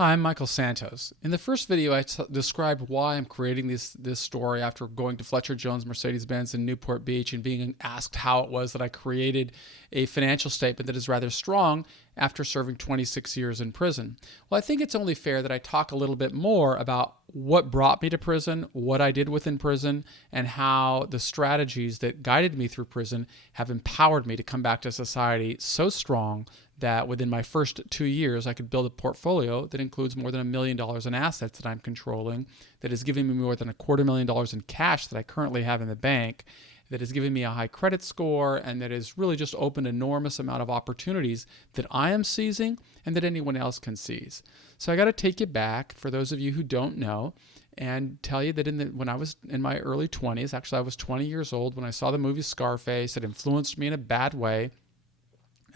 Hi, I'm Michael Santos. In the first video, I described why I'm creating this story after going to Fletcher Jones Mercedes-Benz in Newport Beach and being asked how it was that I created a financial statement that is rather strong after serving 26 years in prison. Well, I think it's only fair that I talk a little bit more about what brought me to prison, what I did within prison, and how the strategies that guided me through prison have empowered me to come back to society so strong that within my first 2 years, I could build a portfolio that includes more than $1 million in assets that I'm controlling, that is giving me more than $250,000 in cash that I currently have in the bank, that is giving me a high credit score, and that has really just opened an enormous amount of opportunities that I am seizing and that anyone else can seize. So I got to take you back, for those of you who don't know, and tell you that when I was in my early 20s, actually I was 20 years old when I saw the movie Scarface. It influenced me in a bad way.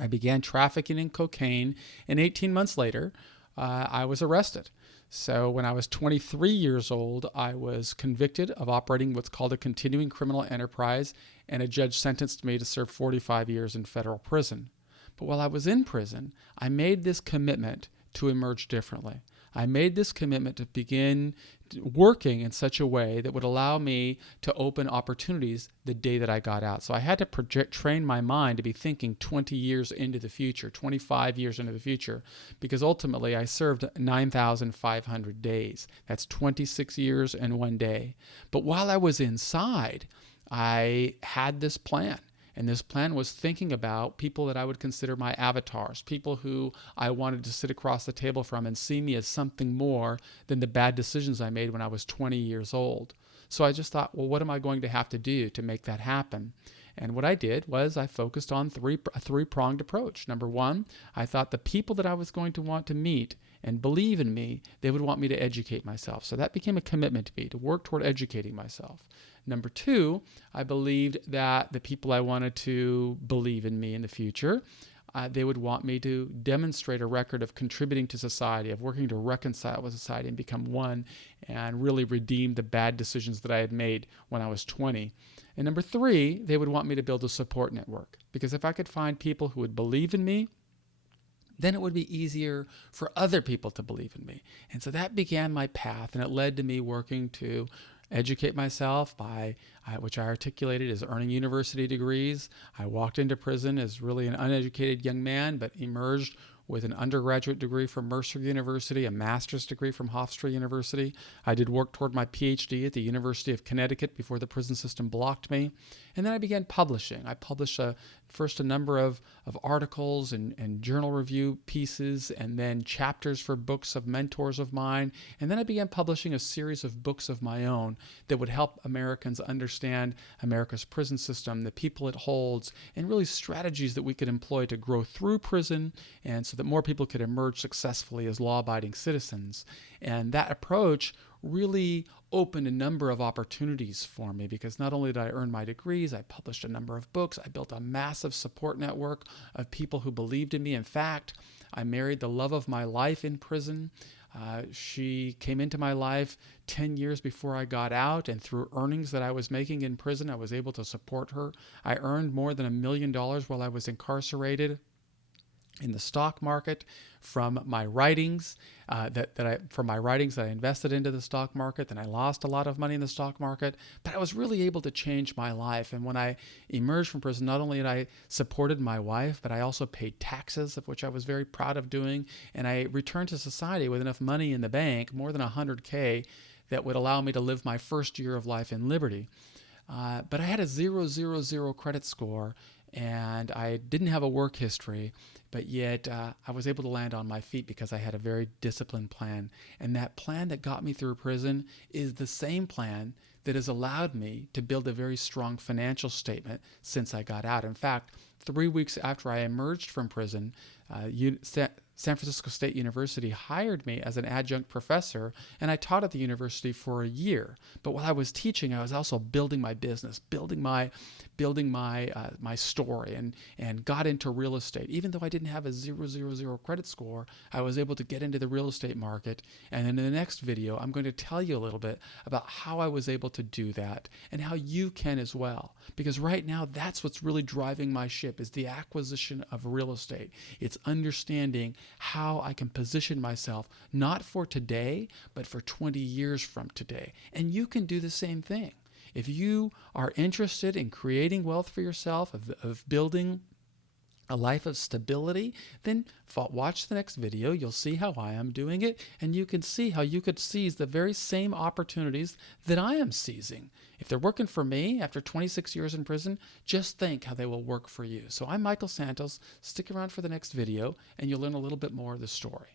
I began trafficking in cocaine, and 18 months later, I was arrested. So when I was 23 years old, I was convicted of operating what's called a continuing criminal enterprise, and a judge sentenced me to serve 45 years in federal prison. But while I was in prison, I made this commitment to emerge differently. I made this commitment to begin working in such a way that would allow me to open opportunities the day that I got out. So I had to train my mind to be thinking 20 years into the future, 25 years into the future, because ultimately I served 9,500 days. That's 26 years and 1 day. But while I was inside, I had this plan. And this plan was thinking about people that I would consider my avatars, people who I wanted to sit across the table from and see me as something more than the bad decisions I made when I was 20 years old. So I just thought, well, what am I going to have to do to make that happen? And what I did was I focused on a three-pronged approach. Number one, I thought the people that I was going to want to meet and believe in me, they would want me to educate myself. So that became a commitment to me, to work toward educating myself. Number two, I believed that the people I wanted to believe in me in the future, they would want me to demonstrate a record of contributing to society, of working to reconcile with society and become one, and really redeem the bad decisions that I had made when I was 20. And number three, they would want me to build a support network, because if I could find people who would believe in me, then it would be easier for other people to believe in me. And so that began my path, and it led to me working to educate myself by, which I articulated as earning university degrees. I walked into prison as really an uneducated young man, but emerged with an undergraduate degree from Mercer University, a master's degree from Hofstra University. I did work toward my PhD at the University of Connecticut before the prison system blocked me. And then I began publishing. I published first a number of articles and journal review pieces, and then chapters for books of mentors of mine. And then I began publishing a series of books of my own that would help Americans understand America's prison system, the people it holds, and really strategies that we could employ to grow through prison, and so that more people could emerge successfully as law-abiding citizens. And that approach really opened a number of opportunities for me, because not only did I earn my degrees, I published a number of books, I built a massive support network of people who believed in me. In fact, I married the love of my life in prison. She came into my life 10 years before I got out, and through earnings that I was making in prison, I was able to support her. I earned more than $1 million while I was incarcerated in the stock market from my writings that I invested into the stock market. Then I lost a lot of money in the stock market, but I was really able to change my life. And when I emerged from prison, not only had I supported my wife, but I also paid taxes, of which I was very proud of doing. And I returned to society with enough money in the bank, more than $100K, that would allow me to live my first year of life in liberty. But I had a 000 credit score, and I didn't have a work history, but yet I was able to land on my feet because I had a very disciplined plan. And that plan that got me through prison is the same plan that has allowed me to build a very strong financial statement since I got out. In fact, 3 weeks after I emerged from prison, San Francisco State University hired me as an adjunct professor, and I taught at the university for a year. But while I was teaching, I was also building my business, building my story, and got into real estate. Even though I didn't have a 000 credit score, I was able to get into the real estate market. And in the next video, I'm going to tell you a little bit about how I was able to do that and how you can as well. Because right now, that's what's really driving my ship, is the acquisition of real estate. It's understanding how I can position myself not for today, but for 20 years from today. And you can do the same thing. If you are interested in creating wealth for yourself, of building a life of stability, then watch the next video. You'll see how I am doing it, and you can see how you could seize the very same opportunities that I am seizing. If they're working for me after 26 years in prison, just think how they will work for you. So I'm Michael Santos. Stick around for the next video, and you'll learn a little bit more of the story.